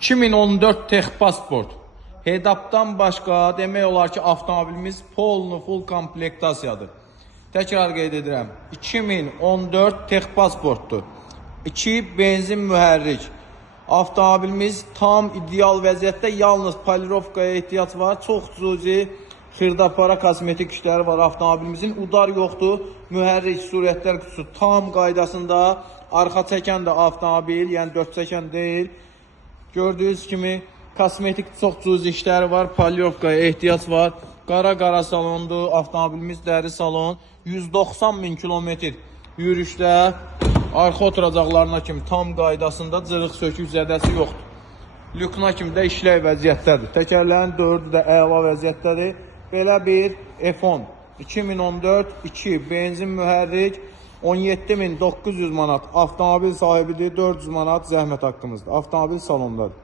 2014 Texpasport. Hedapdan başqa demək olar ki, avtomobilimiz full komplektasiyadır. Təkrar qeyd edirəm. 2014 Texpasportdur. 2 benzin mühərrik. Avtomobilimiz tam ideal vəziyyətdə, yalnız polirovkaya ehtiyac var. Çox cüzi xırdapara kosmetik işləri var avtomobilimizin. Udar yoxdur. Mühərrik sürətlər qutusu tam qaydasında. Arxa çəkən də avtomobil, yəni 4 çəkən deyil. Gördüyünüz kimi kosmetik çox cüzi işləri var. Polirovkaya ehtiyac var. Qara salondur. Avtomobilimiz dəri salon. 190 bin kilometr yürüşdə. Arxa oturacaqlarına kimi tam qaydasında, cırıq sökük zədəsi yoxdur. Lükna kimi də işləy vəziyyətdədir. Təkərlərin 4'ü də əla vəziyyətdədir. Belə bir F10 2014 2 benzin mühərrik 17.900 manat avtomobil sahibidir. 400 manat zəhmət haqqımızdır. Avtomobil salondadır.